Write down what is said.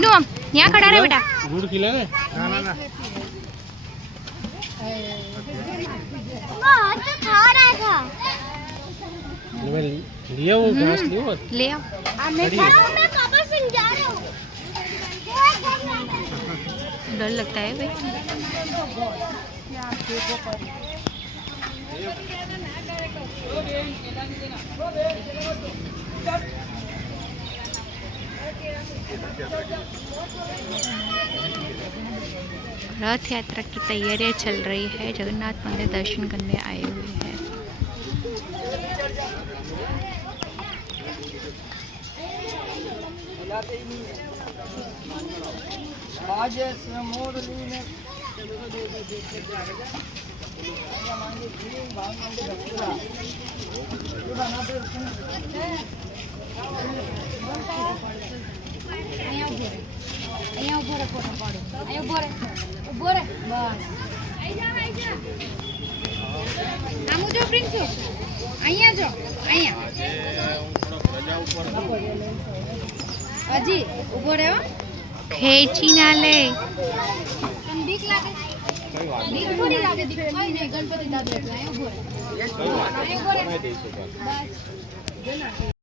टीनू यहाँ खड़ा रहे बेटा। गुड़ खिला ने ना ना ना तो खा रहा था। मैं लिया वो घास लियो ले आओ। मैं पापा सिंह जा रहा हूँ। डर लगता है भाई। रथ यात्रा की तैयारियां चल रही है। जगन्नाथ मंदिर दर्शन करने आए हुए हैं। હજી ઉભો રહ્યો ખેંચી ના લે બીક લાગે બીક થોડી લાગે કઈ નહીં ગણપતિ દાદા એટલે અહીંયા ઉભો રહે